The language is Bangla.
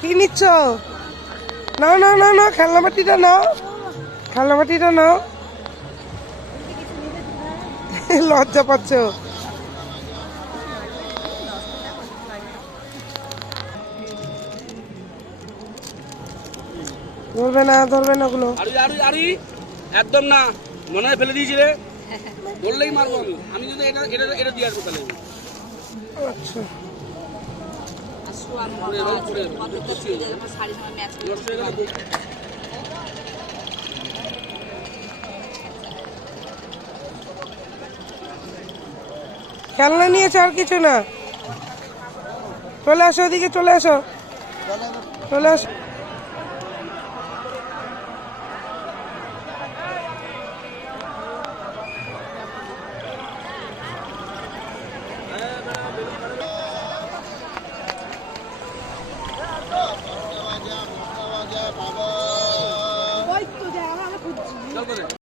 কি নিচ্ছ? নাও নাও নাও নাও, খেলনা বাটিটা নাও, খেলনা বাটিটা নাও। লজ্জা পাচ্ছ? ধরবে না, ধরবে না ওগুলো। একদম না, মনে হয় ফেলে দিয়েছি রে। ধরলেই মারবো আমি। আমি যদি এটা এটা এটা দিয়ে আসবো তাহলে। আচ্ছা, খেলনা নিয়েছে, আর কিছু না। চলে আসো, ওদিকে চলে আসো, চলে আসো। চল করে